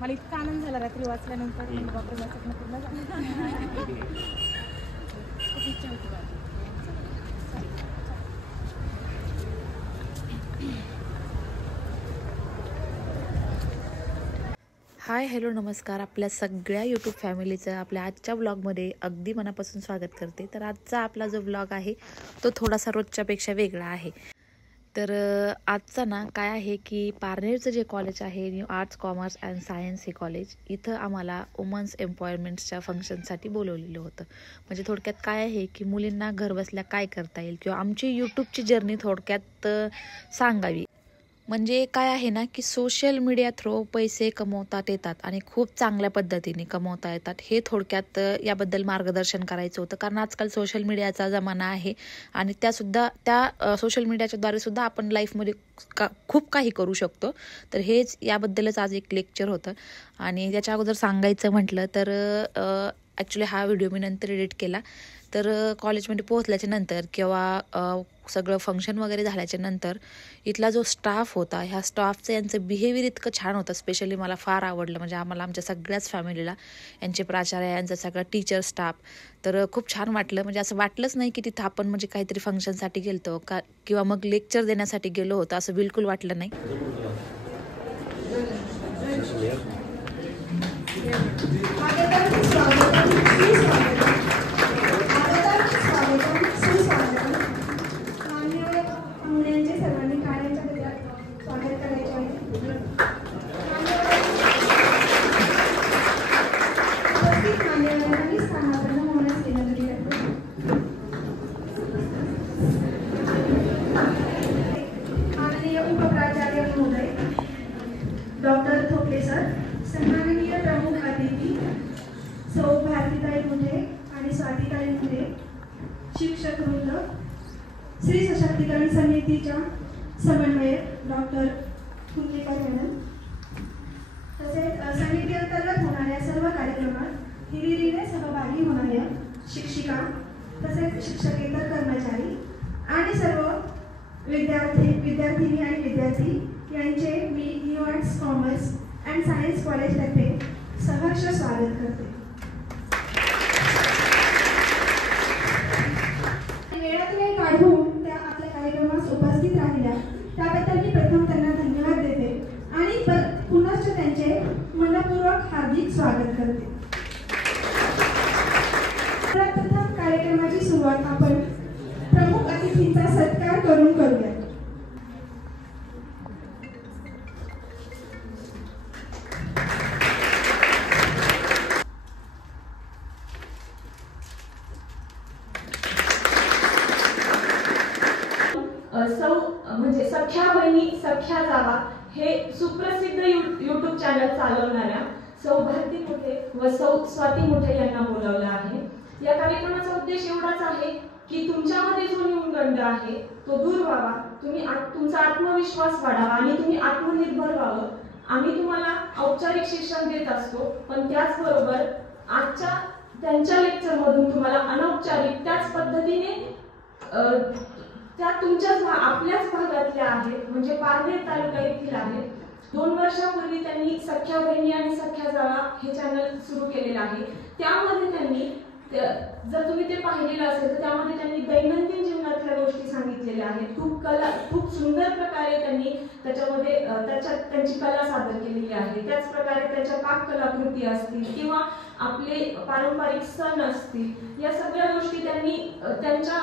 मला इतका आनंद झाला रात्री वाचल्यानंतर. बापरे वाचत पूर्ण झालं. खूप इच्छा होती माझी. हाय हॅलो नमस्कार. आपल्या सगळ्या यूट्यूब फॅमिलीचं आपल्या आजच्या ब्लॉगमध्ये अगदी मनापासून स्वागत करते. तर आजचा आपला जो ब्लॉग आहे तो थोडासा रोजच्यापेक्षा वेगळा आहे. तर आजचा ना काय आहे की पारनेरचं जे कॉलेज आहे new arts commerce and science हे कॉलेज, इथं आम्हाला वुमन्स एम्पॉवरमेंटच्या फंक्शनसाठी बोलवलेलं होतं. म्हणजे थोडक्यात काय आहे की मुलींना घरबसल्या काय करता येईल किंवा आमची यूट्यूबची जर्नी थोडक्यात सांगावी. म्हणजे काय आहे ना की सोशल मीडिया थ्रू पैसे कमवतात येतात आणि खूप चांगल्या पद्धतीने कमवता येतात, हे थोडक्यात याबद्दल मार्गदर्शन करायचं होतं. कारण आजकाल सोशल मीडियाचा जमाना आहे आणि त्या सोशल मीडियाच्याद्वारे सुद्धा आपण लाईफमध्ये खूप काही करू शकतो. तर हेच याबद्दलच आज एक लेक्चर होतं. आणि त्याच्या अगोदर सांगायचं म्हटलं तर ॲक्च्युली हा व्हिडिओ मी नंतर एडिट केला. तर कॉलेजमध्ये पोहोचल्याच्या नंतर किंवा सगळं फंक्शन वगैरे झाल्याच्या नंतर इथला जो स्टाफ होता, ह्या स्टाफचं यांचं बिहेवियर इतकं छान होतं. स्पेशली मला फार आवडलं. म्हणजे आम्हाला आमच्या सगळ्याच फॅमिलीला, यांचे प्राचार्य, यांचा सगळा टीचर स्टाफ, तर खूप छान वाटलं. म्हणजे असं वाटलंच नाही की तिथं आपण म्हणजे काहीतरी फंक्शनसाठी गेलतो का किंवा मग लेक्चर देण्यासाठी गेलो होतो, असं बिलकुल वाटलं नाही. डॉक्टर थोपले सर, सन्माननीय प्रमुख अतिथी सौ भारतीताई मुंढे आणि स्वातीताई मुंढे, शिक्षक वृंद, स्त्री सशक्तीकरण समितीच्या समन्वयक डॉक्टर कुंजेकर मॅडम, तसेच समिती अंतर्गत होणाऱ्या सर्व कार्यक्रमात हिरिरीने सहभागी होणाऱ्या शिक्षिका, तसेच शिक्षकेतर कर्मचारी आणि सर्व विद्यार्थिनी आणि विद्यार्थी यांचे मी new arts commerce and science कॉलेजतर्फे सहर्ष स्वागत करते. वेळात वेळ काढून त्या आपल्या कार्यक्रमास उपस्थित राहिल्या त्याबद्दल मी प्रथम त्यांना धन्यवाद देते आणि पुनश्च त्यांचे मनपूर्वक हार्दिक स्वागत करते. प्रथम कार्यक्रमाची सुरुवात आपण प्रमुख अतिथींचा सत्कार करून करूया. म्हणजे सख्या बहिणी सख्या जावा हे सुप्रसिद्ध यूट्यूब चॅनल चालवणाऱ्या सौ भारती मुठे व सौ स्वाती मुठे यांना बोलावलं आहे. या कार्यक्रमाचा उद्देश एवढाच आहे की तुमच्यामध्ये जो न्यूनगंड आहे तो दूर व्हावा, तुमचा आत्मविश्वास वाढावा आणि तुम्ही आत्मनिर्भर व्हावं. आम्ही तुम्हाला औपचारिक शिक्षण देत असतो, पण त्याचबरोबर आजच्या त्यांच्या लेक्चरमधून तुम्हाला अनौपचारिक त्याच पद्धतीने त्या तुमच्याच आपल्याच भागातल्या आहेत, म्हणजे पारनेर तालुका येथील आहेत. 2 वर्षापूर्वी त्यांनी सख्या बहिणी आणि सख्या जावा हे चॅनल सुरू केलेलं आहे. त्यामध्ये त्यांनी जर तुम्ही ते पाहिलेलं असेल तर त्यामध्ये त्यांनी दैनंदिन जीवनातल्या गोष्टी सांगितलेल्या आहेत. खूप सुंदर प्रकारे त्यांनी त्याच्यामध्ये त्यांची कला सादर केलेली आहे. त्याच प्रकारे त्यांच्या पाककलाकृती असतील किंवा आपले पारंपरिक सण असतील, या सगळ्या गोष्टी त्यांनी त्यांच्या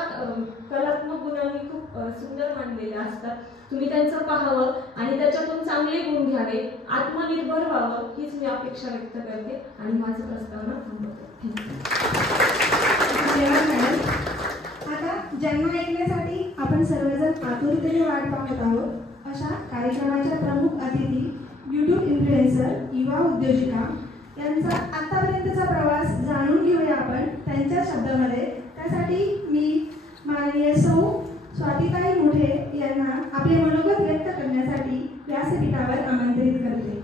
कलात्मक गुणांनी खूप सुंदर मांडलेल्या असतात. तुम्ही त्यांचं पाहावं आणि त्याच्यातून चांगले गुण घ्यावे, आत्मनिर्भर व्हावं, हीच मी अपेक्षा व्यक्त करते आणि माझं प्रस्तावना थांबवते. आता जन्म ऐकण्यासाठी आपण सर्वजण आतुरतेने वाट पाहत आहोत. अशा कार्यक्रमाच्या प्रमुख अतिथी यूट्यूब इन्फ्लुएन्सर, युवा उद्योजिका यांचा आतापर्यंतचा प्रवास जाणून घेऊया आपण त्यांच्या शब्दामध्ये. त्यासाठी मी माननीय सौ स्वातीताई मुठे यांना आपले मनोगत व्यक्त करण्यासाठी व्यासपीठावर आमंत्रित करते.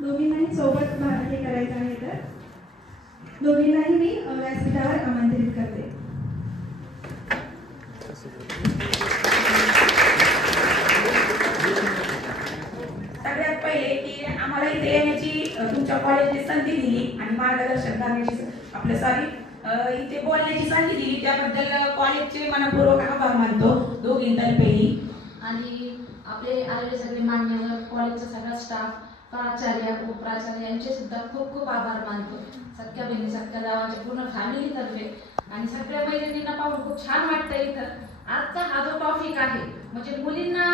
दोघींनाही सोबत हे करायचं आहे. तर दोघींनाही मी व्यासपीठावर आमंत्रित करते. सगळ्यात पहिले की आम्हाला इथे येण्याची तुमच्या कॉलेजने संधी दिली आणि मार्गदर्शन करण्याची आपलं इथे बोलण्याची संधी दिली त्याबद्दल कॉलेजचे मनपूर्वक आभार मानतो दोघींतर्फेही. आणि आपले आलेले सगळे मान्यवर, कॉलेजचा सगळा स्टाफ, प्राचार्य उपप्राचार्य यांचे सुद्धा खूप खूप आभार मानतो. सख्या बहिणी सख्या जावांच्या पूर्ण फॅमिलीतर्फे आणि सगळ्या मैत्रिणींना पाहून खूप छान वाटतं. इथं आजचा हा जो टॉपिक आहे म्हणजे मुलींना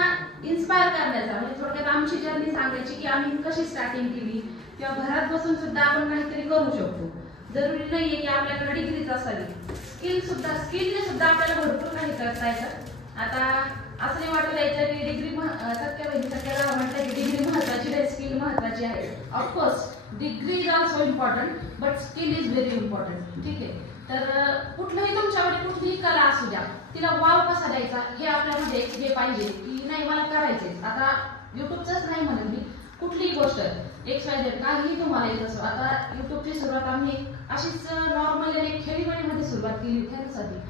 इन्स्पायर करण्याचा, म्हणजे थोडक्यात आमची जर्नी सांगायची की आम्ही कशी स्टार्टिंग केली किंवा घरात बसून सुद्धा आपण काहीतरी करू शकतो. जरुरी नाहीये की आपल्याकडे डिग्रीच असावी, स्किलने सुद्धा आपल्याला भरपूर काही करता येतं. आता असं नाही वाटत यायचं की डिग्री सख्या बहिणी सख्याला म्हटलं की डिग्री महत्वाची आहे, स्किल महत्वाची आहे. Of course degree is also important but skill is very important. ठीक आहे, तर कुठलंही तुमच्याकडे कुठलीही कला असू द्या, तिला वाव कसा द्यायचा हे आपल्यामध्ये हे पाहिजे की नाही मला करायचे. आता युट्यूबचंच नाही म्हणेल मी, कुठलीही गोष्ट XYZ काहीही तुम्हाला येत असो. आता युट्यूबची सुरुवात आम्ही अशीच नॉर्मल आणि खेळीमेळीमध्ये सुरुवात केली त्यासाठी.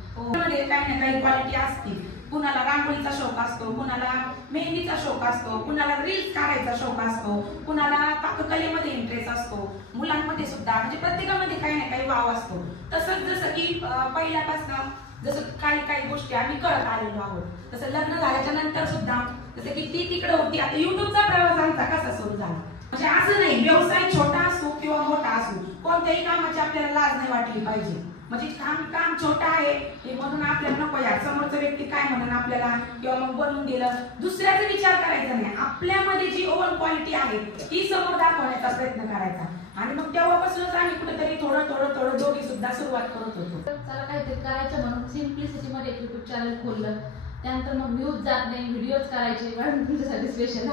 काही ना काही क्वालिटी असते. कुणाला रांगोळीचा शौक असतो, कुणाला मेहंदीचा शौक असतो, कुणाला रील्स काढायचा शौक असतो, कुणाला पाककलेमध्ये इंटरेस्ट असतो. मुलांमध्ये सुद्धा म्हणजे प्रत्येकामध्ये काही ना काही वाव असतो. तसंच जसं की पहिल्यापासून जसं काही काही गोष्टी आम्ही करत आलेलो आहोत, तसं लग्न झाल्याच्या नंतर सुद्धा जसं की ती तिकडे होती, आता युट्यूबचा प्रवास आमचा कसा सुरू झाला. म्हणजे असं नाही व्यवसाय छोटा असो किंवा मोठा असो, कोणत्याही कामाची आपल्याला लाज नाही वाटली पाहिजे. म्हणजे काम छोटा आहे हे म्हणून आपल्याला नको या समोरचा व्यक्ती काय म्हणून आपल्याला किंवा मग बनवून दिलं दुसऱ्याचा विचार करायचा नाही. आपल्यामध्ये जी ओव्हर क्वालिटी आहे ती समोर दाखवण्याचा प्रयत्न करायचा. आणि मग तेव्हापासूनच आम्ही कुठेतरी थोडं दोघी सुद्धा सुरुवात करत होतो. चला काहीतरी करायचं म्हणून सिम्प्लिसिटी मध्ये युट्यूब चॅनल खोललं. त्यानंतर मग व्ह्यूज जात नाही, व्हिडिओज करायचे मॅडम तुमच्यासाठी स्पेशल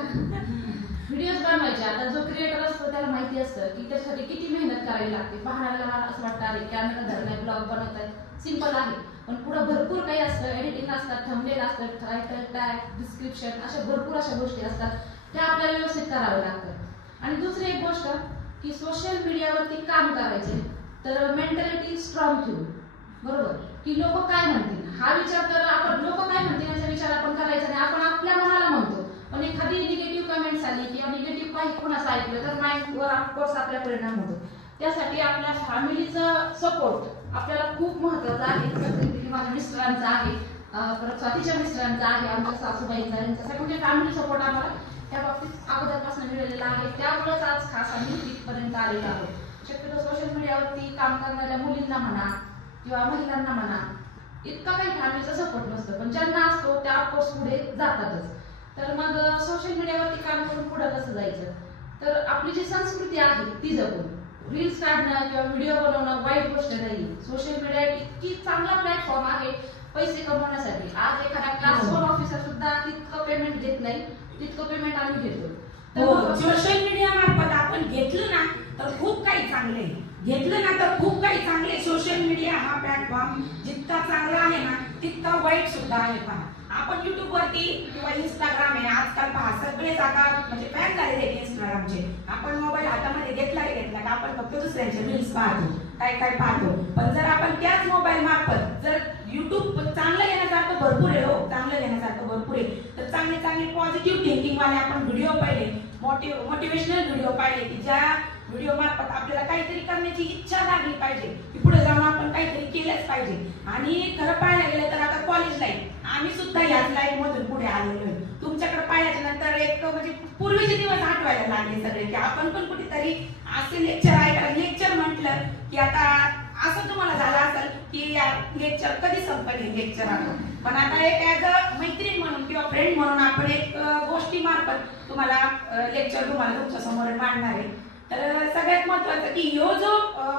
व्हिडिओज बनवायचे. आता जो क्रिएटर असतो त्याला माहिती असतं की त्याच्यासाठी किती मेहनत करावी लागते. पाहणाऱ्याला असं वाटतं अरे कॅमेरा धरलाय, ब्लॉग बनवताय, सिंपल आहे, पण पुढे भरपूर काही असतं. एडिटिंग असतात, थंबनेल असतात, टायटल टॅग, डिस्क्रिप्शन, अशा भरपूर अशा गोष्टी असतात त्या आपल्याला व्यवस्थित करावं लागतं. आणि दुसरी एक गोष्ट की सोशल मीडियावरती काम करायचे तर मेंटॅलिटी स्ट्रॉंग ठेवू. बरोबर की लोक काय म्हणतील हा विचार कर, आपण लोक काय म्हणतील याचा विचार आपण करायचा नाही. आपण आपल्या मनाला म्हणतो, पण एखादी निगेटिव्ह कमेंट्स आली किंवा निगेटिव्ह काही कोणाचं ऐकलं तर माइंडवर ऑफकोर्स आपला परिणाम होतो. त्यासाठी आपल्या फॅमिलीचा सपोर्ट आपल्याला खूप महत्वाचा आहे. माझ्या मिस्टरांचा आहे, परत स्वातीच्या मिस्टरांचा आहे, आमच्या सासूबाईंचा, यांचा सगळ्यांचे फॅमिली सपोर्ट आम्हाला त्या बाबतीत अगोदरपासून मिळालेला आहे. त्यामुळेच आज खास आम्ही इथपर्यंत आलेलो आहोत. शक्यतो सोशल मीडियावरती काम करणाऱ्या मुलींना म्हणा किंवा महिलांना म्हणा इतका काही फॅमिलीचा सपोर्ट नसतो, पण ज्यांना असतो त्या ऑफकोर्स पुढे जातातच. तर मग सोशल मीडियावरती काम करून पुढे कसं जायचं, तर आपली जी संस्कृती आहे ती जपून रील्स काढणं किंवा व्हिडिओ बनवणं वाईट गोष्ट नाही. सोशल मीडिया इतकी चांगला प्लॅटफॉर्म आहे पैसे कमवण्यासाठी. आज एखादा क्लास 1 ऑफिसर सुद्धा तितकं पेमेंट देत नाही, तितकं पेमेंट आम्ही घेतो. सोशल मीडिया मार्फत आपण घेतलं ना तर खूप काही चांगले, घेतलं ना तर खूप काही चांगले. सोशल मीडिया हा प्लॅटफॉर्म जितका चांगला आहे ना तितका वाईट सुद्धा आहे. पहा आपण युट्यूब वरती किंवा इंस्टाग्राम आहे आजकाल पहा सगळेच आता म्हणजे फॅन झालेले आहेत इंस्टाग्रामचे. आपण मोबाईल हातामध्ये घेतला का आपण फक्त दुसऱ्यांचे रील्स पाहतो, काय पाहतो. पण जर आपण त्याच मोबाईल मार्फत जर युट्यूब चांगलं घेण्यासारखं भरपूर आहे, हो चांगलं घेण्यासारखं भरपूर आहे, तर चांगले पॉझिटिव्ह थिंकिंग वाले आपण व्हिडिओ पाहिले, मोटिवेशनल व्हिडिओ पाहिले की ज्या व्हिडिओ मार्फत आपल्याला काहीतरी करण्याची इच्छा लागली पाहिजे की पुढे जाऊन आपण काहीतरी केलंच पाहिजे. आणि खरं पाहायला गेलं तर आता कॉलेज लाईफ आम्ही सुद्धा याच लाईफ मधून पुढे आलेलो आहे. तुमच्याकडे पाहिल्याच्या नंतर एक म्हणजे पूर्वीचे दिवस आठवायला लागले सगळे की आपण पण कुठेतरी असे लेक्चर ऐकायला. लेक्चर म्हटलं की आता असं तुम्हाला झालं असेल की या लेक्चर कधी संपले लेक्चर आपण, पण आता एक ऍज अ मैत्रीण म्हणून किंवा फ्रेंड म्हणून आपण एक गोष्टी मार्फत तुम्हाला लेक्चर तुम्हाला तुमच्या समोर मांडणार आहे. तर सगळ्यात महत्वाचं की ह्यो जो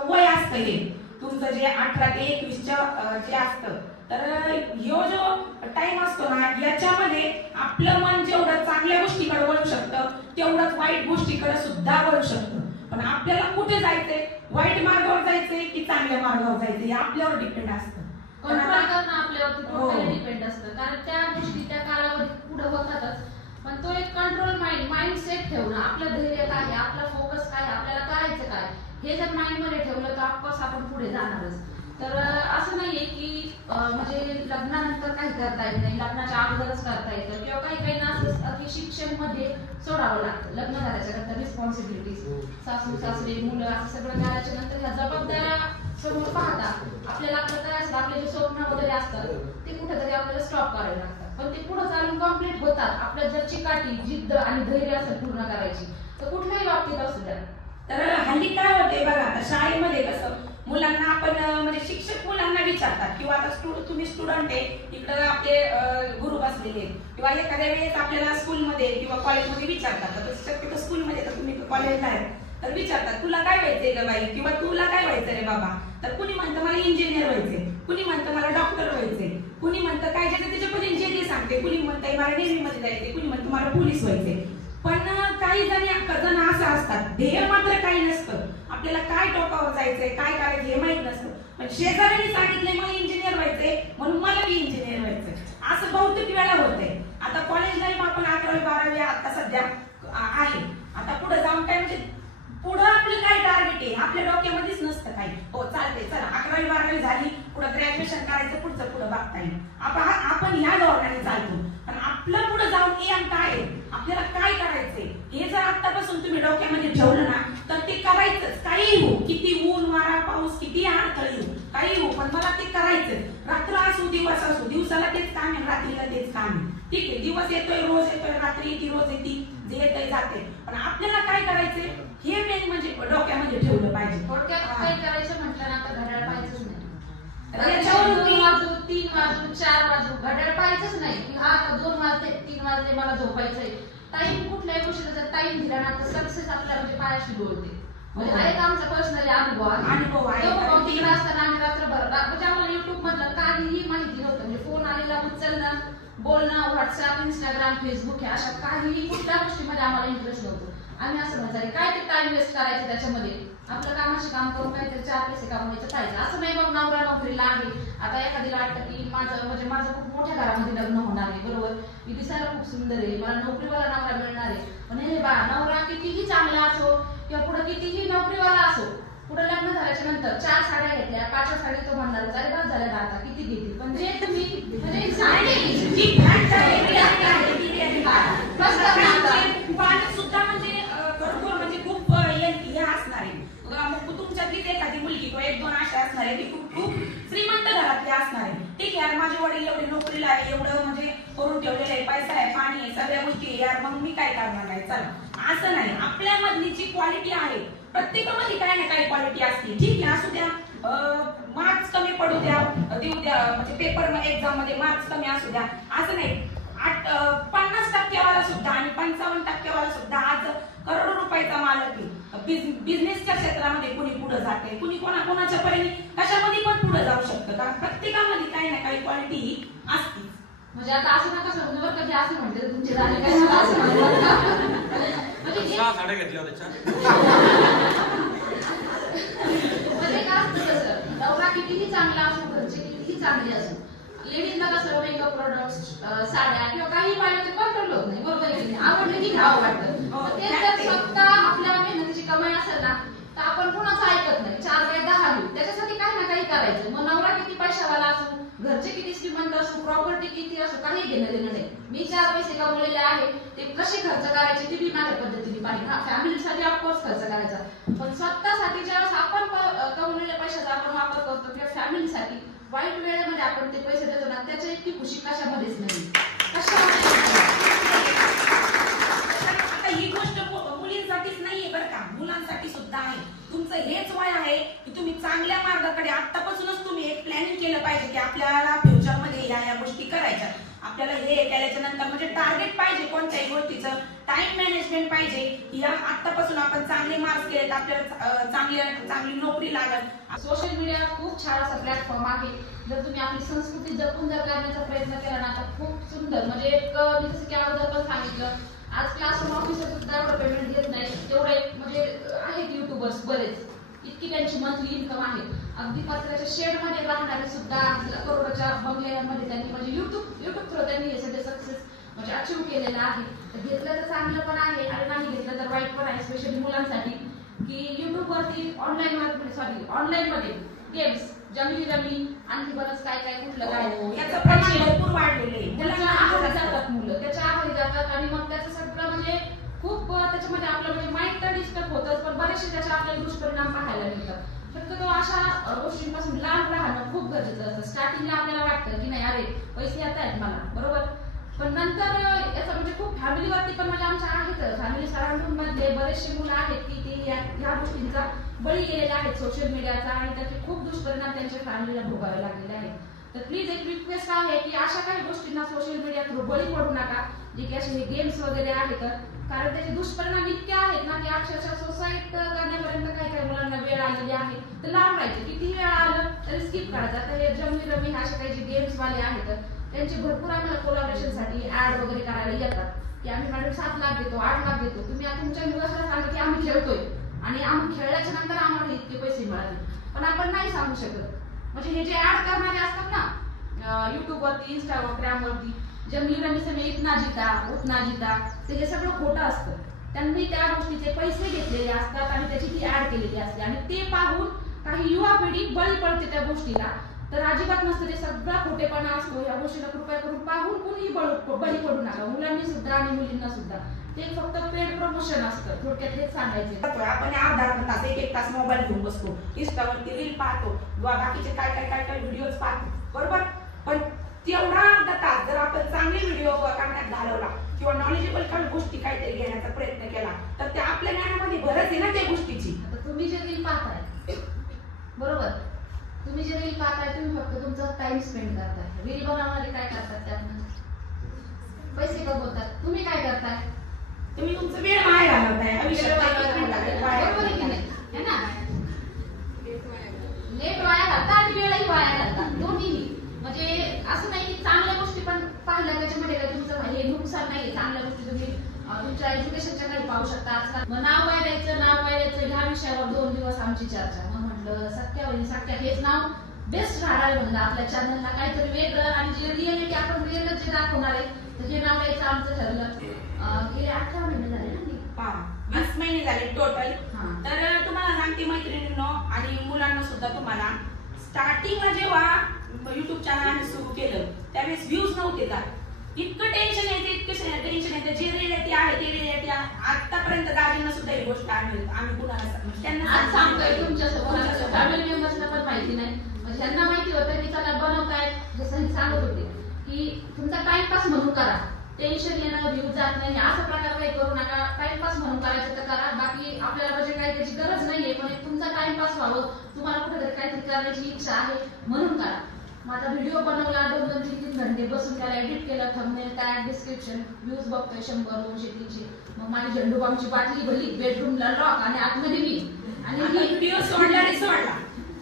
वय असतं हे तुमचं जे 18 ते 21 जे असतं, तर ह्यो जो टाइम असतो ना याच्यामध्ये आपलं मन जेवढं चांगल्या गोष्टीकडे वळू शकतं तेवढंच वाईट गोष्टीकडे सुद्धा वळू शकतं. पण आपल्याला कुठे जायचंय, वाईट मार्गावर जायचंय की चांगल्या मार्गावर जायचंय हे आपल्यावर डिपेंड असतं. कंट्रोल करणं आपल्यावरती टोटली डिपेंड असतं. कारण त्या गोष्टी त्या कालावधीत पुढे होतातच, पण तो एक कंट्रोल माइंड सेट ठेवणं, आपलं धैर्य काय, आपला फोकस काय, आपल्याला करायचं काय हे जर माइंडमध्ये ठेवलं तर ऑफकोर्स आपण पुढे जाणारच. तर असं नाहीये की म्हणजे लग्नानंतर काही करता येत नाही, लग्नाच्या अगोदरच करता येतं, किंवा काही काहींना असं असतं की शिक्षण मध्ये सोडावं लागतं. लग्न झाल्याच्या नंतर रिस्पॉन्सिबिलिटीज, सासू सासरे मुलं असं सगळं झाल्याच्या नंतर ह्या जबाबदाऱ्या समोर पाहता आपल्याला आपलं काय असतं, आपले जे स्वप्न वगैरे असतात ते कुठेतरी आपल्याला स्टॉप करावे लागतात. पण ते पुढे चालून कम्प्लीट होतात. आपल्या जर चिकाटी, जिद्द आणि धैर्य असेल पूर्ण करायची तर कुठल्याही बाबतीत असू द्या. तर हल्ली काय होते बघा, आता शाळेमध्ये कसं मुलांना आपण म्हणजे शिक्षक मुलांना विचारतात, किंवा आता तुम्ही स्टुडंट आहे, इकडं आपले गुरु बसलेले, किंवा एखाद्या वेळेस आपल्याला स्कूलमध्ये किंवा कॉलेजमध्ये विचारतात. तर शक्यतो स्कूलमध्ये, तर तुम्ही कॉलेजला आहे तर विचारतात तुला काय व्हायचंय ग बाई, किंवा तुला काय व्हायचं रे बाबा. तर कुणी म्हणतं मला इंजिनियर व्हायचंय, कुणी म्हणतं मला डॉक्टर व्हायचंय, कुणी म्हणतं काय ज्याच्या त्याच्यापर्यंत जे सांगते, कुणी म्हणतं मला नेव्हीमध्ये जायचंय, कुणी म्हणतं मला पोलीस व्हायचंय. पण काही जण असं असतात, ध्येय मात्र काही नसतं, आपल्याला काय टोकावर जायचंय, काय करायचं हे माहित नसतं. पण शेजाऱ्यांनी सांगितलंय मला इंजिनियर व्हायचंय म्हणून मला बी इंजिनियर व्हायचंय, असं बहुतेक वेळा होतंय. आता कॉलेज लाईफ आपण 11वी 12वी आता सध्या आहे, आता पुढे जाऊन काय म्हणजे पुढं आपलं काय टार्गेट आहे आपल्या डोक्यामध्येच नसतं काही. हो चालते, चला 11वी 12वी झाली, पुढे ग्रॅज्युएशन करायचं, पुढचं पुढे बघता येईल, आपण ह्या धोरणाने चालतो. पण आपलं पुढे जाऊन एम काय आहे, आपल्याला काय करायचंय हे जर आतापासून तुम्ही डोक्यामध्ये ठेवलं ना तर ते करायचंच. काही हो, किती ऊन वारा पाऊस, किती अडथळे हो, काही हो, पण मला ते करायचं. रात्र असू दिवस असू, दिवसाला तेच काम आहे, रात्रीला तेच काम आहे. ठीक आहे, दिवस येतोय रोज येतोय, रात्री येते रोज येते, जे येतंय जाते, पण आपल्याला काय करायचंय हे मेन म्हणजे डोक्यामध्ये ठेवलं पाहिजे. थोडक्यात काही करायचं म्हटलं ना तर घड्याळ पाहिजेच नाही. त्याच्यावर 2 वाजू 3 वाजू 4 वाजू घड्याळ पाहिजेच नाही की हा 2 वाजले 3 वाजले मला झोपायचंय. टाइम कुठल्याही गोष्टीला जर टाइम दिला ना तर सक्सेस आपल्या म्हणजे पायाशी बोलते. म्हणजे एक आमचा पर्सनली अनुभव आहे. तिकडे असताना आम्ही रात्रभर म्हणजे आम्हाला युट्यूब मधलं काहीही माहिती नव्हतं. म्हणजे फोन आलेला उचलणं, बोलणं, व्हॉट्सअप, इंस्टाग्राम, फेसबुक हे अशा काहीही कुठल्या गोष्टीमध्ये आम्हाला इंटरेस्ट नव्हतं. आम्ही असं म्हणायचं काय ते टाइम वेस्ट करायचं त्याच्यामध्ये, आपलं कामाशी काम करून काहीतरी 4 पैसे कमवायचं पाहिजे. असं नाही मग नवरा नोकरीला आहे, आता एखादीला वाटतं की माझं खूप मोठ्या घरामध्ये लग्न होणार आहे, बरोबर, मी दिसायला खूप सुंदर आहे, मला नोकरीवाला नवरा मिळणार आहे. पण हे बा नवरा कितीही चांगला असो किंवा पुढे कितीही नोकरीवाला असो, पुढे लग्न झाल्याच्या नंतर 4 साड्या घेतल्या, 5व्या साडी तो म्हणणार अरे बाद झाल्या आता किती घेतील. पण जे तुम्ही म्हणजे सुद्धा म्हणजे बरोबर म्हणजे खूप हे असणार आहे. मग तुमच्यातलीच एखादी मुलगी किंवा 1-2 अशा असणार आहे की खूप श्रीमंत घरातली असणार आहे. ठीक आहे, माझे वडील एवढे नोकरीला आहे, एवढं म्हणजे करून ठेवलेलं आहे, पैसा आहे, पाणी आहे, सगळ्या गोष्टी आहे, यार मग मी काय करणार आहे. चला असं नाही, आपल्यामधली जी क्वालिटी आहे प्रत्येकामध्ये काही ना काही क्वालिटी असते. ठीक आहे, असू द्या, मार्क्स कमी पडू द्या, देऊ द्या, म्हणजे पेपर एक्झाम मध्ये मार्क्स कमी असू द्या, असं नाही. 50% वाला सुद्धा आणि 55% वाला सुद्धा आज करोडो रुपयाचा मालक आहे. बिझनेसच्या क्षेत्रामध्ये कुणी पुढे जाते, कुणी कोणाच्या परीने कशामध्ये पण पुढे जाऊ शकतं, कारण प्रत्येकामध्ये काही ना काही क्वालिटी ही असते. म्हणजे आता असं नका समजू बरं कधी असं म्हणते तुमचे झाले काय असं म्हणजे काय असतं तसं, नवरा कितीही चांगला असो, घरचे कितीही चांगले असो, लेडीजला कसं मेकअप प्रोडक्ट्स, साड्या किंवा काही पाहिलं ते कंट्रोल होत नाही, बरोबर आहे की नाही, आवडलं की घ्यावं वाटतं. ते जर स्वतः आपल्या मेहनतीची कमाई असेल ना तर आपण कोणाचं ऐकत नाही, 4 बाय 10 घेऊ, त्याच्यासाठी काही ना काही करायचं. मग नवरा किती पैशावाला असो, घरचे किती श्रीमंत असो, प्रॉपर्टी किती असो, काही घेणं देणं नाही. मी 4 पैसे कमवलेले आहे, ते कसे खर्च करायचे ते बी माझ्या पद्धतीने पाहिजे. हा फॅमिलीसाठी ऑफकोर्स खर्च करायचा, पण स्वतःसाठी ज्यावेळेस आपण कमवलेल्या पैशाचा आपण वापर करतो किंवा फॅमिलीसाठी वाईट वेळेमध्ये आपण ते पैसे देतो ना, त्याच्या इतकी खुशी कशामध्येच नाही. आता ही गोष्ट मुलींसाठीच नाहीये बरं का, मुलांसाठी सुद्धा आहे. तुमचं हेच वय आहे की तुम्ही चांगल्या मार्गाकडे आतापासूनच तुम्ही एक प्लॅनिंग केलं पाहिजे की आपल्याला फ्युचरमध्ये या गोष्टी करायच्या, आपल्याला हे केल्याच्या नंतर म्हणजे टार्गेट पाहिजे कोणत्याही गोष्टीचं, टाइम मॅनेजमेंट पाहिजे. या आतापासून आपण चांगले मार्क्स केले तर आपल्याला चांगली नोकरी लागेल. सोशल मीडिया खूप छान असा प्लॅटफॉर्म आहे. जर तुम्ही आपली संस्कृती जपून जर करण्याचा प्रयत्न केला ना तर खूप सुंदर, म्हणजे एक मी जसं की अगोदर पण सांगितलं, आज क्लासरूम ऑफिसर सुद्धा एवढं पेमेंट घेत नाही, तेवढं एक म्हणजे आहेत युट्यूबर्स बरेच, इतकी त्यांची मंथली इन्कम आहे. अगदी पत्र्याच्या शेडमध्ये राहणारे सुद्धा करोडोच्या बंगल्यांमध्ये त्यांनी म्हणजे युट्यूब थ्रू त्यांनी हे सगळे सक्सेस म्हणजे अचीव्ह केलेलं आहे. घेतलं तर चांगलं पण आहे आणि नाही घेतलं तर वाईट पण आहे, स्पेशली मुलांसाठी. की युट्यूबवरती ऑनलाईन मध्ये गेम्स जमिनी जमी आणखी बरंच काय काय कुठलं काय याचं प्रमाण भरपूर वाढलेलं आहे. त्याच्या आहारी जातात मुलं, त्याच्या आहारी जातात आणि मग त्याचं सगळं म्हणजे खूप त्याच्यामध्ये आपलं म्हणजे माइंड तर डिस्टर्ब होतच, पण बरेचसे त्याचे आपल्याला दुष्परिणाम पाहायला मिळतात. शक्यतो अशा गोष्टींपासून लांब राहणं खूप गरजेचं असतं. स्टार्टिंगला आपल्याला वाटतं की नाही अरे पैसे येत आहेत मला, बरोबर, पण नंतर याचा म्हणजे खूप फॅमिलीवरती पण म्हणजे आमच्या आहेत फॅमिली सराउंडिंग मधले बरेचसे मुलं आहेत की ते ह्या गोष्टींचा बळी गेलेले आहेत सोशल मीडियाचा आणि त्याचे खूप दुष्परिणाम त्यांच्या फॅमिलीला भोगावे लागलेले आहेत. तर प्लीज एक रिक्वेस्ट आहे की अशा काही गोष्टींना सोशल मीडिया थ्रू बळी पडू नका, जे की असे गेम्स वगैरे आहेत, कारण त्याचे दुष्परिणाम इतके आहेत ना की अक्षरशः सुसाईड करण्यापर्यंत काही काही मुलांना वेळ आलेली आहे. तर लांब राहायचे, किती वेळ आलं तरी स्किप करायचं. आता हे जमनी रमी असे काही जे गेम्स वाले आहेत त्यांचे भरपूर आम्हाला कोलॅबोरेशनसाठी ऍड वगैरे करायला येतात की आम्ही मॅडम 7 लाख देतो 8 लाख देतो, तुम्ही आता तुमच्या मुलाला सांगा की आम्ही खेळतोय आणि आम्ही खेळल्याच्या नंतर आम्हाला इतके पैसे मिळाले, पण आपण नाही सांगू शकत. म्हणजे हे जे ऍड करणारे असतात ना युट्यूबवरती इंस्टाग्रामवरती, जमिनी रमी से इतना जीता उतना जीता, ते हे सगळं खोटं असतं. त्यांनी त्या गोष्टीचे पैसे घेतलेले असतात आणि त्याची ती ऍड केलेली असते आणि ते पाहून काही युवा पिढी बळी पडते त्या गोष्टीला. तर अजिबात नसतं, ते सगळा खोटेपणा असतो. या गोष्टीला कृपया करून पाहून कुणीही बळी पडू नका, मुलांनी सुद्धा आणि मुलींना सुद्धा. ते फक्त पेड प्रमोशन असतं, थोडक्यात हेच सांगायचे. आपण अर्धा तास 1 तास मोबाईल घेऊन बसतो, इंस्टावरती रील पाहतो, बाकीचे काय व्हिडिओज पाहतो, बरोबर, पण तेवढा अर्धा तास जर आपण चांगले व्हिडिओ करण्यात घालवला किंवा नॉलेजेबल काही गोष्टी काहीतरी घेण्याचा प्रयत्न केला तर ते आपल्या ज्ञानामध्ये भरच आहे ना त्या गोष्टीची. आता तुम्ही जे रील पाहताय, बरोबर, तुम्ही जे रील पाहताय तुम्ही फक्त तुमचा टाइम स्पेंड करताय. रील बनवणारे काय करतात, त्यातून पैसे कमवतात. तुम्ही काय करताय, तुम्ही तुमचा वेळ वाया घालवताय, बरोबर की नाही, है ना? नेट वाया घालता आणि वेळही वाया घालता, दोन्हीही. म्हणजे असं नाही की चांगल्या गोष्टी पण पाहिल्या त्याच्यामध्ये काय तुमचं हे नुकसान नाही. चांगल्या गोष्टी तुम्ही तुमच्या एज्युकेशनच्या काही पाहू शकता. आजकाल नाव वायरायचं ह्या विषयावर 2 दिवस आमची चर्चा. मग म्हटलं सख्या हेच नाव बेस्ट राहणार म्हणलं आपल्या चॅनलला, काहीतरी वेगळं आणि जे रिअलिटी आपण रिअलच जे दाखवणार आहे तर हे नाव यायचं आमचं ठरलं. गेले 18 महिने झाले ना, 20 महिने झाले टोटल. तर तुम्हाला सांगते मैत्रिणींनो आणि मुलांना सुद्धा, तुम्हाला स्टार्टिंगला जेव्हा युट्यूब चॅनल आम्ही सुरू केलं त्यावेळेस व्ह्यूज नव्हते जात, इतकं टेन्शन येते, इतकं टेन्शन येते. जे रियालिटी आहे ते रियालिटी आतापर्यंत दाजींना सुद्धा ही गोष्ट आम्ही कुणाला त्यांना सांगतोय तुमच्यासोबत फॅमिली मेंबर्सला पण माहिती नाही. म्हणजे त्यांना माहिती होतं की चला बनवताय, जसं सांगत होते की तुमचा टाइमपास म्हणून करा, टेन्शन येणं व्ह्यूज जात नाही असा प्रकार काही करू नका. टाइमपास म्हणून करायचं तर करा, बाकी आपल्याला म्हणजे काही त्याची गरज नाहीये, पण तुमचा टाइमपास व्हावं, तुम्हाला कुठेतरी काहीतरी करण्याची इच्छा आहे म्हणून करा. माझा व्हिडिओ बनवला 2-3 घंटे बसून त्याला एडिट केलं, थंबनेल, टॅग, डिस्क्रिप्शन, व्ह्यूज बघतोय 100, 200, 300. मग माझी झेंडूबामची बाटली भरली, बेडरूमला लॉक आणि आतमध्ये मी. आणि व्हिडिओ सोडला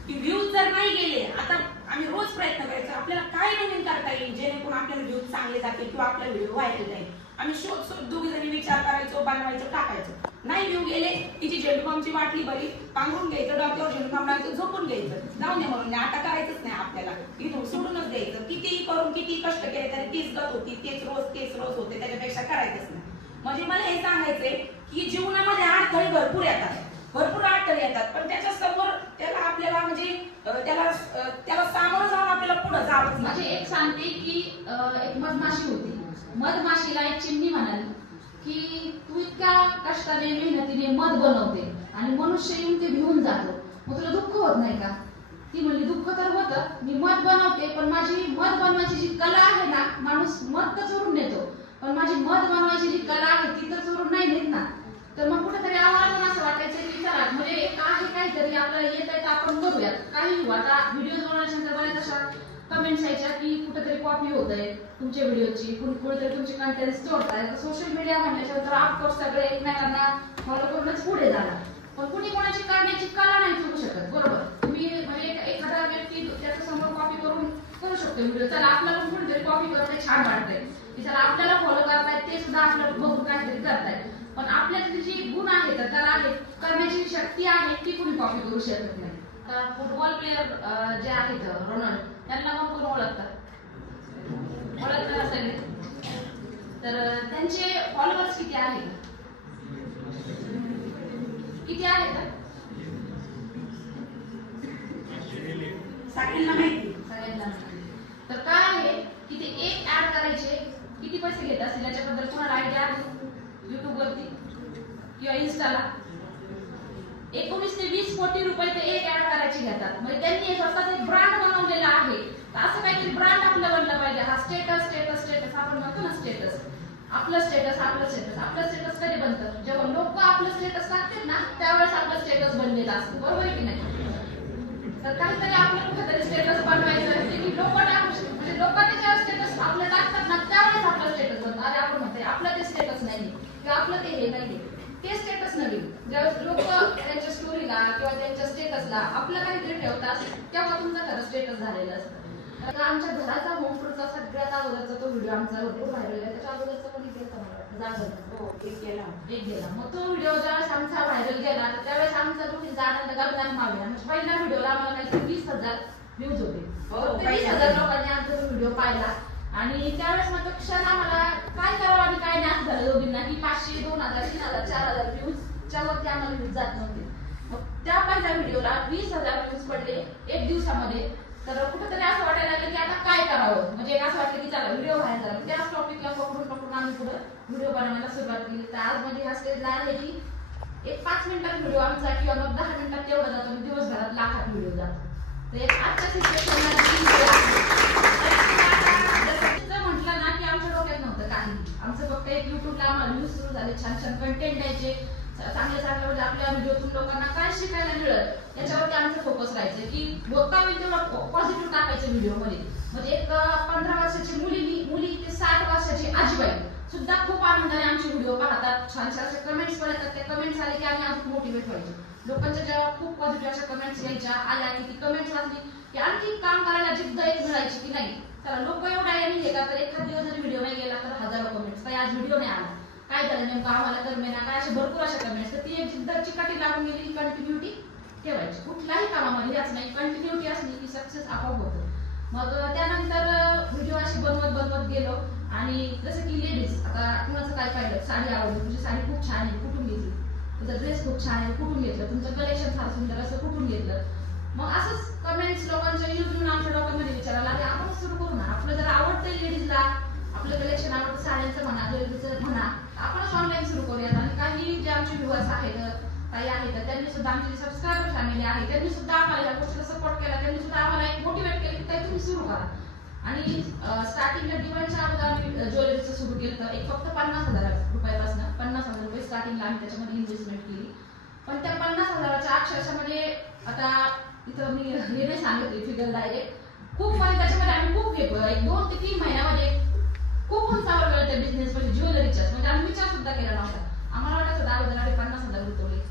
की व्ह्यूज जर नाही गेले, आता आम्ही रोज प्रयत्न करायचा आपल्याला काय नवीन करता येईल जेणेकरून आपल्याला व्ह्यूज चांगले जातील किंवा आपला व्हिडिओ व्हायरल जाईल. आम्ही शोध दोघी जणी विचार करायचो, बनवायचो, टाकायचो. नाही व्ह्यू गेले तिची झेंडूबामची बाटली भरी, पांघरून घ्यायचं, डॉक्टर झेंडूबाम लावायचं, झोपून घ्यायचं, जाऊन दे म्हणून. आता करायचंच नाही आपल्याला, इथून सोडूनच द्यायचं. कितीही करून किती कष्ट केले तरी तीच गत होती, तेच रोज होते, त्याच्यापेक्षा करायचंच नाही. म्हणजे मला हे सांगायचंय की जीवनामध्ये अडथळे भरपूर येतात, पण त्याच्या समोर त्याला आपल्याला म्हणजे त्याला सामोरं जाऊन आपल्याला पुढे जावंच. म्हणजे एक सांगते की एक मधमाशी होती, मधमाशीला एक चिमणी म्हणाली की तू इतक्या कष्टाने मेहनतीने मध बनवते आणि मनुष्य येऊन ते घेऊन जातो, मग तुला दुःख होत नाही का? ती म्हणली दुःख तर होतं, मी मध बनवते, पण माझी मध बनवायची जी कला आहे ना, माणूस मध तर चोरून नेतो, पण माझी मध बनवायची जी कला आहे ती तर चोरून नाही नेत ना. तर मग कुठेतरी आम्हाला पण असं वाटायचं की चला म्हणजे एक आहे काहीतरी आपल्याला येत आहे तर आपण करूयात. काही आता व्हिडिओ बनवण्याच्या नंतर बऱ्याच अशा कमेंट्स यायच्या की कुठेतरी कॉपी होत आहे तुमच्या व्हिडिओची, कुठेतरी तुमचे कंटेंट जोडताय. तर सोशल मीडिया म्हटल्याच्यानंतर ऑफकोर्स सगळे एकमेकांना फॉलो करूनच पुढे जाणार, पण कुणी कोणाची करण्याची कला नाही करू शकत, बरोबर. तुम्ही म्हणजे एखादा व्यक्ती त्याच्या समोर कॉपी करून करू शकतो व्हिडिओ, तर आपल्याला पण कुठेतरी कॉपी करून छान वाटतंय की चला आपल्याला फॉलो करतायत ते सुद्धा आपल्याला बघून काहीतरी करतायत, पण आपल्यात जी गुण आहे तर त्याला करण्याची शक्ती आहे ती कुणी कॉपी करू शकत नाही. आता फुटबॉल प्लेअर जे आहेत रोनाल्डो, त्यांना मग कोण ओळखतात सगळे, तर त्यांचे फॉलोअर्स किती आहेत? किती आहेत सगळ्यांना माहिती. सगळ्यांना तर काय आहे की ते एक ऍड करायचे किती पैसे घेत असतील याच्याबद्दल तुम्हाला आयडिया आहे? युट्यूब वरती किंवा इन्स्टाला 19 ते 20 कोटी रुपये ते एक ऍड करायचे घेतात. म्हणजे त्यांनी स्वतःच एक ब्रँड बनवलेला आहे. असं काहीतरी ब्रँड आपलं बनलं पाहिजे. हा स्टेटस स्टेटस स्टेटस आपण म्हणतो ना, स्टेटस आपलं स्टेटस आपलं स्टेटस आपलं स्टेटस कधी बनतं? जेव्हा लोक आपलं स्टेटस टाकतात ना त्यावेळेस आपलं स्टेटस बनलेलं असतं. बरोबर आहे की नाही? तर काहीतरी आपलं कुठेतरी स्टेटस बनवायचं असते की लोक टाकू, म्हणजे लोकांनी जेव्हा स्टेटस आपलं टाकतात ना त्यावेळेस आपलं स्टेटस बनतं. अरे आपण म्हणतोय आपलं ते स्टेटस नाही किंवा आपलं ते हे नाही, ते स्टेटस नवीन. ज्यावेळेस लोक त्यांच्या स्टोरीला किंवा त्यांच्या स्टेटसला आपलं काहीतरी ठेवतात तेव्हा तुमचं खरं स्टेटस झालेलं असतं. आमच्या घराचा होम टूरचा सगळ्यात अगोदरचा तो व्हिडिओ आमचा भरपूर व्हायरल आहे. त्याच्या अगोदरचा कोणी केला एक गेला. मग तो व्हिडिओ ज्यावेळेस आमचा व्हायरल गेला तर त्यावेळेस आमचा दोघींचा आनंद गगनात मावला. म्हणजे पहिल्या व्हिडिओला आम्हाला काहीतरी 20,000 व्ह्यूज होते. 20,000 लोकांनी आमचा तो व्हिडिओ पाहिला आणि त्यावेळेस मग क्षण आम्हाला काय करावं आणि काय नाही असं झालं दोघींना की 500, 2,000, 3,000, 4,000 व्ह्यूजच्या वरती आम्हाला व्ह्यूज जात नव्हते. मग त्या पहिल्या व्हिडिओला 20,000 व्ह्यूज पडले एक दिवसामध्ये. तर कुठेतरी असं वाटायला लागलं की आता काय करावं, म्हणजे असं वाटलं की चला व्हिडिओ व्हायरल झाला. त्याच टॉपिकला पकडून आम्ही पुढे व्हिडिओ बनवायला सुरुवात केली. तर आज म्हणजे ह्या स्टेजला आहे की एक 5 मिनिटात व्हिडिओ आमचा किंवा मग 10 मिनिटात तेवढा जातो आणि दिवसभरात लाखात व्हिडिओ जातो. तर एक आजच्या सिच्युएशनला म्हटलं ना की आमच्या डोक्यात नव्हतं काही. आमचं फक्त एक युट्यूबला आम्हाला व्ह्यूज सुरू झाले, छान छान कंटेंट द्यायचे, चांगले चांगले म्हणजे आपल्या व्हिडिओतून लोकांना काय शिकायला मिळत याच्यावरती आमचं फोकस राहायचं की होता होईल तेवढं पॉझिटिव्ह टाकायचं व्हिडिओमध्ये. म्हणजे एक 15 वर्षाची मुली ते 60 वर्षाची आजीबाई सुद्धा खूप आनंदाने आमचे व्हिडिओ पाहतात. छान छान असे कमेंट्स पण येतात. त्या कमेंट्स आले की आम्ही अजून मोटिवेट व्हायचो. लोकांच्या जेव्हा खूप पॉझिटिव्ह अशा कमेंट्स यायच्या आल्या की ती कमेंट्स वाचली की आणखी काम करायला जिद्द एक मिळायची की नाही चला लोक एवढा यांनी हे का तर एखाद दिवस जरी व्हिडिओ नाही गेला तर हजारो कमेंट्स काय आज व्हिडिओ नाही आला काय झालं नेमकं आम्हाला करमेना काय अशा भरपूर अशा कमेंट्स. तर ती एक जिद्द चिकाटी लागून गेली. कंटिन्युटी ठेवायची कुठल्याही कामामध्ये. याच नाही कंटिन्युटी असली की सक्सेस आपोआप होतं. मग त्यानंतर व्हिडिओ अशी बनवत गेलो आणि जसं की लेडीज आता कुणाचं काय पाहिलं साडी आवडली, तुझी साडी खूप छान आहे कुठून घेतली, तुझा ड्रेस खूप छान आहे कुठून घेतलं, तुमचं कलेक्शन फार सुंदर असं कुठून घेतलं. मग असंच कमेंट्स लोकांच्या येऊन आमच्या डोक्यामध्ये विचारायला आणि आपणच सुरू करू ना. आपलं जर आवडतंय लेडीजला आपलं कलेक्शन आवडतं साड्यांचं म्हणा ज्वेलरीचं म्हणा आपणच ऑनलाईन सुरू करूयात. आणि काही जे आमचे व्ह्युअर्स आहेत काही आहेत त्यांनी सुद्धा आमची सबस्क्रायबर फॅमिली आहे त्यांनी सुद्धा आम्हाला या गोष्टीला सपोर्ट केला. त्यांनी सुद्धा आम्हाला एक मोटिवेट केलं की तुम्ही सुरू करा. आणि स्टार्टिंगला दिवाळीच्या अगोदर आम्ही ज्वेलरीचं सुरू केलं तर एक फक्त 50,000 रुपयापासून 50,000 रुपये स्टार्टिंगला आम्ही त्याच्यामध्ये इन्व्हेस्टमेंट केली. पण त्या 50,000च्या अक्षरशःमध्ये आता इथं मी हे नाही सांगितली फिगर डायरेक्ट खूप म्हणजे त्याच्यामध्ये आम्ही खूप घेतो. एक 2 ते 3 महिन्यामध्ये खूप उंचावर गेलो त्या बिझनेस म्हणजे ज्वेलरीच्याच. म्हणजे आम्ही विचार सुद्धा केला नव्हता. आम्हाला वाटायचं अगोदर 50,000 गुंतवले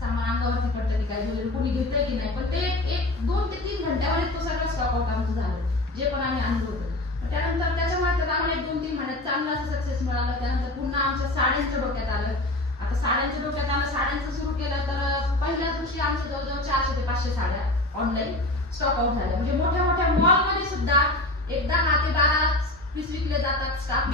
सामान अंगावरती पडतं की काय ज्वेलरी कोणी घेतंय की नाही. पण ते एक 2 ते 3 घंट्यामध्ये तो सगळं स्टॉक आउट आमचं झालं जे पण आम्ही आणलं होतं. त्यानंतर त्याच्यामुळे तर आम्हाला 1-2-3 महिन्यात चांगलं असं सक्सेस मिळालं. त्यानंतर पुन्हा आमच्या साड्यांच्या डोक्यात आलं. आता साड्यांच्या डोक्यात आलं साड्यांचं सुरू केलं तर पहिल्याच दिवशी आमच्या जवळजवळ 400 ते 500 साड्या ऑनलाईन स्टॉक आउट झाल्या. म्हणजे मोठ्या मोठ्या मॉलमध्ये सुद्धा एक 10 ते 12 पीस विकले जातात स्टाफ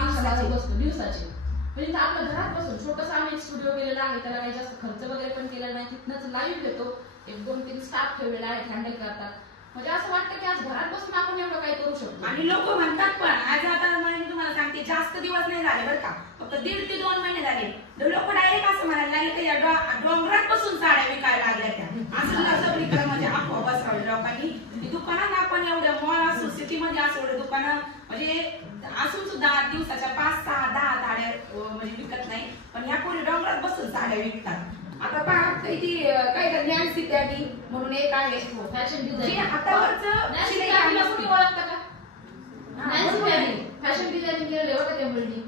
दिवसाचे. म्हणजे आपल्या घरात बसून छोटंसं आम्ही एक स्टुडिओ केलेला आहे त्याला काही जास्त खर्च वगैरे पण केलेला नाही. तिथनंच लाईव्ह घेतो. एक 2-3 स्टाफ ठेवलेला आहे हँडल करतात. म्हणजे असं वाटतं की आज घरात बसून आपण एवढं काही करू शकतो. आणि लोक म्हणतात पण आज आता मी तुम्हाला सांगते जास्त दिवस नाही झाले बरं का फक्त 1.5 ते 2 महिने झाले. लोक डायरेक्ट असं म्हणायला लागले की या डोंगरात बसून साड्या विकायला लागल्या त्या. असं सगळीकडे म्हणजे अफवा बसवली लोकांनी की दुकानात आपण एवढ्या मॉल असो सिटीमध्ये असं एवढे दुकानं म्हणजे असून सुद्धा दिवसाच्या 5, 6, 10 साड्या म्हणजे विकत नाही. पण या कोणी डोंगरात बसून साड्या विकतात. आता पहा ती काय नॅन्सी पॅडी म्हणून एक आहे फॅशन जे डिझाईन हातावरचं कोणी ओळखतं का? फॅशन डिझायनिंग केलेलं होतं त्या मुलगी.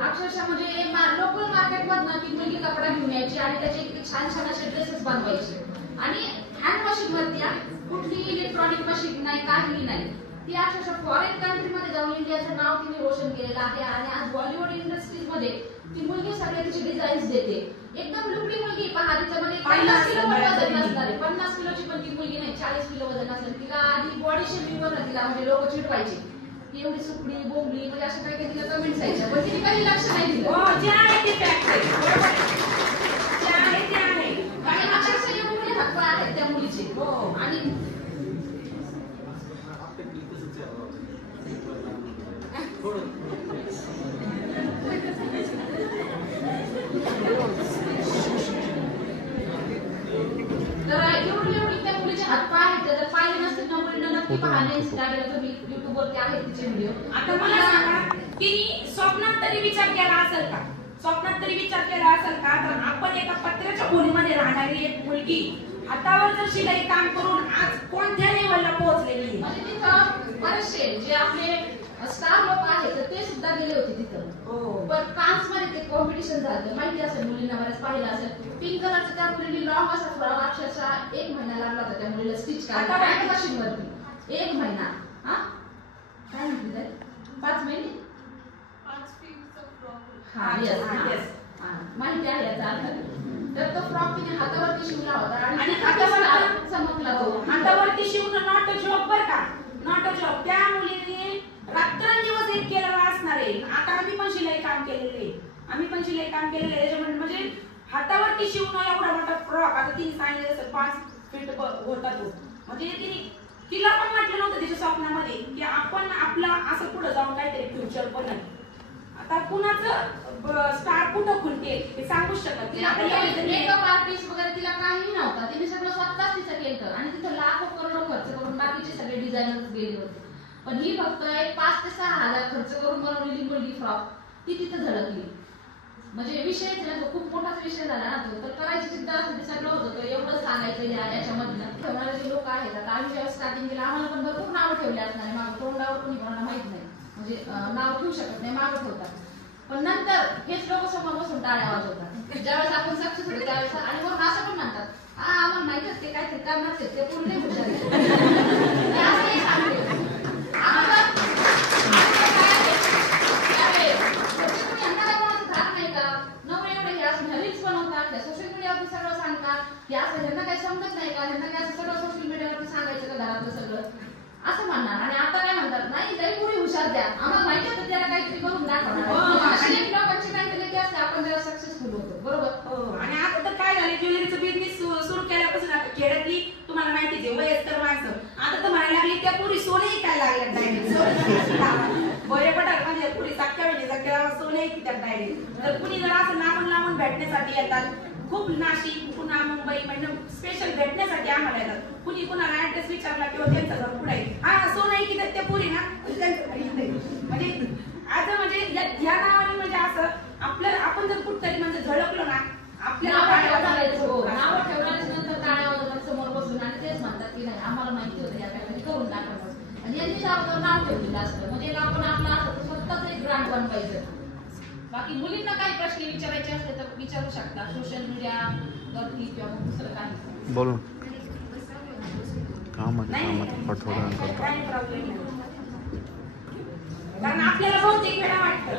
अक्षरशः म्हणजे लोकल मार्केट मधनं ती मुलगी कपडा घेऊन यायची आणि त्याचे छान छान असे ड्रेसेस बनवायचे. आणि हँड मशीन वरती कुठली इलेक्ट्रॉनिक मशीन नाही काहीही नाही. ती अक्षरशः फॉरेन कंट्रीमध्ये जाऊन इंडियाचं नाव तिने रोशन केलेलं आहे. आणि आज बॉलिवूड इंडस्ट्रीज मध्ये ती मुलगी सगळे तिची डिझाईन्स देते. एकदम लुकडी मुलगी पहा तिच्यामध्ये 50 किलो वजन नसणार आहे. 50 किलोची पण ती मुलगी नाही 40 किलो वजन असेल. तिला आधी बॉडी शेमिंग वर तिला म्हणजे लोक चिडवायचे ती एवढी सुकडी बोंबली म्हणजे अशा काही तिला कमेंट्स यायच्या पण तिने काही लक्ष नाही दिलं. जे आहे ते फॅक्ट आहे बरोबर जे आहे ते आहे. काही आहेत त्या मुलीचे. आणि तर एवढी त्या मुलीचे हातपाय आहेत, जर पाहिले नसतील ना मुलींना नक्की पाहणे इंस्टाग्रामला, तुम्ही युट्यूबवरती आहेत तिचे व्हिडिओ. आता मला सांगा की स्वप्नात तरी विचार केला असेल का, स्वप्नात तरी विचार केला असेल का, तर आपण एका पत्र्याच्या खोलीमध्ये राहणारी एक मुलगी हातावर जर शिलाई काम करून आज कोणत्या लेवलला पोहोचलेली आहे. म्हणजे तिथं बरेचसे जे आपले स्टार लोक आहेत तर ते सुद्धा गेले होते तिथं. पण कान्स मध्ये ते कॉम्पिटिशन झालं, माहिती असेल मुलींना, बऱ्याच पाहिलं असेल. पिंक कलरचं त्या मुलीने लॉंग असा फ्रॉक अक्षरशः 1 महिना लागला होता त्या मुलीला स्टिच करायला मशीन वरती. 1 महिना. हा काय म्हणते 5 महिने. हा येस माहिती आहे याचा अर्थ. तर तो फ्रॉक तिने हातावरती शिवला होता आणि हातावर चमकला तो. हातावरती शिवणं नॉट अ जॉब बर का, नॉट अ जॉब. त्या मुलीने रात्रंदिवस एक केलेला असणार आहे. आता आम्ही पण शिलाई काम केलेले, आम्ही पण शिलाई काम केलेले त्याच्यामुळे म्हणजे हातावरती शिवणं एवढा मोठा फ्रॉक. आता तिने सांगितलं असं 5 फीट होता तो. म्हणजे तिला पण वाटलं नव्हतं तिच्या स्वप्नामध्ये की आपण आपला असं पुढे जाऊन काहीतरी फ्युचर पण आहे. आता कुणाचं स्टार कुठं खुलते हे सांगूच शकत नाही. मेकअप आर्टिस्ट वगैरे तिला काही नव्हता, तिने सगळं स्वतःच तिचं केलं आणि तिथं लाखो करोडो खर्च करून बाकीचे सगळे डिझायनर गेले होते. पण ही फक्त 5 ते 6 हजार खर्च करून बनवलेली मुलगी फ्रॉक ती तिथं झळकली. म्हणजे विषय खूप मोठाच विषय झाला ना तो. तर करायची चिंता असते सगळं होतं. एवढं सांगायचं याच्यामधनं ठेवणारे जे लोक आहेत. आता आम्ही जेव्हा स्टार्टिंग केलं आम्हाला पण भरपूर नावं ठेवली असणार आहे. मागं तोंडावर कोणी कोणाला माहित नाही, म्हणजे नाव ठेवू शकत नाही, मागं ठेवतात. पण नंतर हेच लोक समोर बसून टाळ्या वाजवतात ज्यावेळेस आपण सक्सेस होतो त्यावेळेस. आणि मग असं पण म्हणतात आम्हाला माहित असते काहीतरी करणार ते पूर्ण हुशार सोशल मीडियावर सगळं सांगतात की असं ह्यांना काही समजत नाही का, ह्यांना काय असं सगळं सोशल मीडियावर सांगायचं का घरातलं सगळं असं म्हणणार. आणि आता काय म्हणतात नाही लई पुढे हुशार द्या, आम्हाला माहिती होतं त्याला काहीतरी करून दाखवणार. लोकांची मेंटॅलिटी असते आपण जेव्हा सक्सेसफुल होतो. बरोबर. आणि आता तर काय झालं ज्वेलरीचं बिझनेस सुरू केल्यापासून आता खेड्यातली तुम्हाला माहितीच आहे वयस्कर माणसं आता तर म्हणायला लागली त्या पुरी सोने काय लागल्या डायरेक्ट बरे पटाक म्हणजे पुरी साख्या वेळी सगळ्या सोने की त्या डायरेक्ट. तर कुणी जर असं लांबून लांबून भेटण्यासाठी येतात, खूप नाशिक पुन्हा मुंबई म्हणजे स्पेशल भेटण्यासाठी आम्हाला येतात. कुणी कुणाला ऍड्रेस विचारला किंवा त्यांचं घर पुढे हा सोनं आहे की त्या पुरी ना म्हणजे आता म्हणजे या नावाने म्हणजे असं आपल्याला आपण जर कुठतरी म्हणजे झळकलो ना आपल्याला नाव ठेवल्याच्या नंतर टाळ्या वाजवतात समोर बसून आणि तेच म्हणतात की नाही आम्हाला माहिती होतं या काहीतरी करून टाकायचं. आणि यांनी अगोदर नाव ठेवलेलं असतं म्हणजे आपण आपला असं स्वतःच एक ब्रँड बनवायचं. बाकी मुलींना काही प्रश्न विचारायचे असले तर विचारू शकता सोशल मीडिया वरती किंवा दुसरं काही बोलू. कारण आपल्याला बहुतेक वेळा वाटतं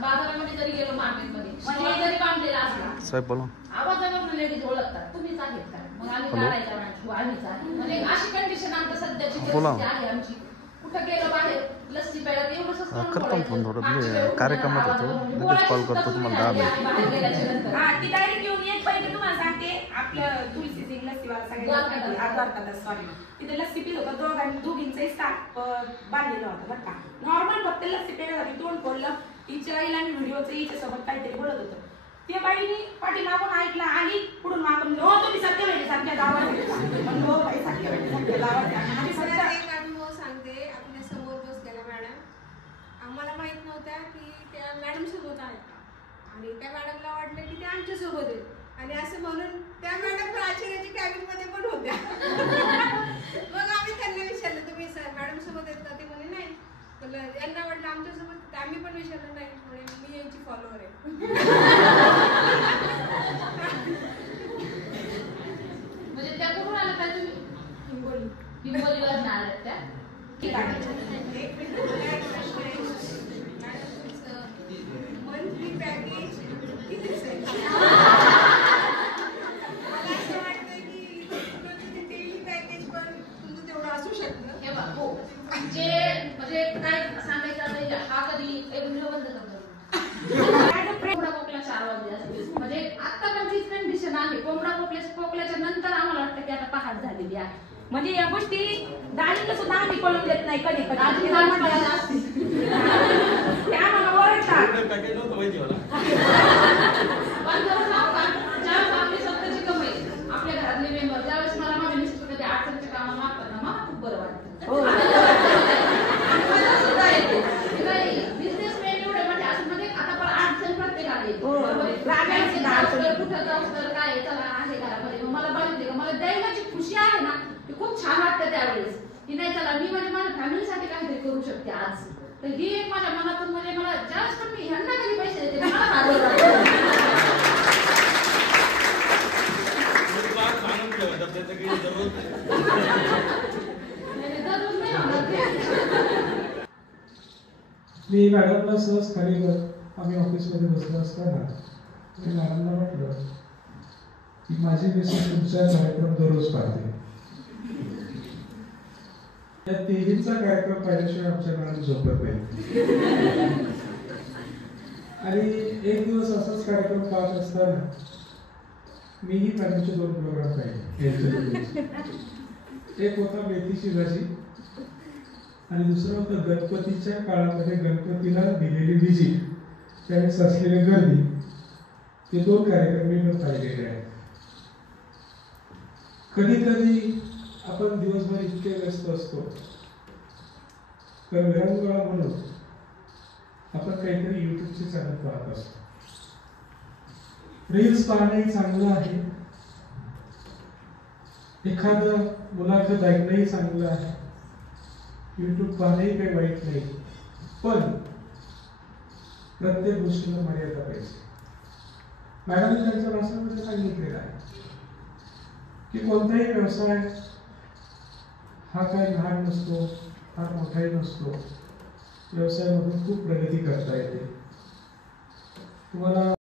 बाजारामध्ये जरी गेलो मार्केटमध्ये स्टॉल जरी बांधलेला असला साहेब बोला आवाजावरून लेडीज ओळखतात तुम्हीच आहेत का, मग आम्ही काढायचा आम्हीच आहे. म्हणजे अशी कंडिशन आमच्या सध्याची परिस्थिती आहे आमची. कुठं गेलो बाहेर लस्सी प्यायला एवढं करतो फोन थोडं म्हणजे कार्यक्रमात होतो लगेच कॉल करतो तुम्हाला 10 मिनिट. हा ती डायरेक्ट येऊन एक पहिले तुम्हाला सांगते आपलं तुलसी सिंग लस्सीवाला सगळ्यांना सॉरी तिथे लस्सी पित होता दोघींचा स्टाफ बांधलेला होता बरं का. नॉर्मल फक्त लस्सी प्यायला तोंड खोललं हिच्या आईला आणि व्हिडिओचं हिच्यासोबत काहीतरी बोलत होतं. ते बाईनी पाठी मागून ऐकला आणि पुढून मागून हो तुम्ही सत्यवेळी सारख्या गावात हो बाई सत्यवेळी सारख्या गावात. एक अनुभव सांगते. आपल्या समोर बसलेल्या मॅडम आम्हाला माहित नव्हत्या की त्या मॅडम सोबत आहेत आणि त्या मॅडमला वाटलं की त्या आमच्या सोबत आहेत आणि असं म्हणून त्या मॅडम प्राचार्याच्या कॅबिन मध्ये पण होत्या. मग आम्ही त्यांना विचारलं तुम्ही मॅडम सोबत आहेत का, ते म्हणे नाही. यांना वाटलं आमच्यासोबत, आम्ही पण विचारलं नाही म्हणे मी यांची फॉलोअर आहे. म्हणजे त्या कुठून आल्या काय तुम्ही हिंगोलीवर आल्यात त्या. मंथली पॅकेज किती असेल? मला असं वाटतं की डेली पॅकेज पण तुमचं तेवढं असू शकतं. हे बघ हो जे म्हणजे काय सांगायचं आता हा कधी एक व्हिडिओ बंद करतो कोंबडा कोकला 4 वाजले असते. म्हणजे आता पण तीच कंडिशन आहे. कोंबडा खोकल्याच्या नंतर आम्हाला वाटतं पहाट झालेली आहे. म्हणजे या गोष्टी दाजीला सुद्धा आम्ही कळून देत नाही कधी कधी दाजी लहानपणाला असते. ते आम्हाला ओरडतात. पण खरं सांगू का, ज्यावेळेस आपली स्वतःची कमाई, आपल्या घरातले मेंबर, त्यावेळेस मला माझ्या मिस्टर कधी अडचणीच्या कामाला मागतात ना, मला खूप बरं वाटतं. मला सुद्धा येते. बिझनेसमॅन एवढे म्हणजे असं म्हणजे आता पण अडचण प्रत्येकाला येते. कुठं जाऊ तर काय चला आहे घरामध्ये, मग मला बघितले का मला दैवाची खुशी आहे ना, ती खूप छान वाटतं त्यावेळेस की नाही चला मी म्हणजे माझ्या फॅमिलीसाठी काहीतरी करू शकते आज. तर ही एक माझ्या मनातून म्हणजे मला ज्यावेळेस पण मी ह्यांना कधी पैसे देते मला आनंद वाटतो. मी मॅडमला सहज खाली आम्ही ऑफिसमध्ये बसलो असताना मी मॅडमला म्हटलं की माझी मिसेस तुमचा कार्यक्रम दररोज पाहते. या तिघींचा कार्यक्रम पाहिल्याशिवाय आमच्या मॅडम झोपत नाही. आणि एक दिवस असाच कार्यक्रम पाहत असताना मीही मॅडमचे 2 प्रोग्राम पाहिले. एक होता मेथीची भाजी आणि दुसरं होतं गणपतीच्या काळामध्ये गणपतीला दिलेली विजिट, त्यावेळेस असलेली गर्दी. ते 2 कार्यक्रम मी पण पाहिलेले आहेत. कधी कधी आपण दिवसभर इतके व्यस्त असतो तर विरंगुळा म्हणून आपण काहीतरी युट्यूबचे चॅनल पाहत असतो. रील्स पाहणंही चांगलं आहे, एखादं मुलाखत ऐकणंही चांगलं आहे, युट्यूब पाहणंही काही वाईट नाही. पण प्रत्येक गोष्टीला मर्यादा पाहिजे. मॅडमने त्यांच्या भाषणामध्ये सांगितलेलं आहे की कोणताही व्यवसाय हा काही लहान नसतो, फार मोठाही नसतो. व्यवसायामधून खूप प्रगती करता येते. तुम्हाला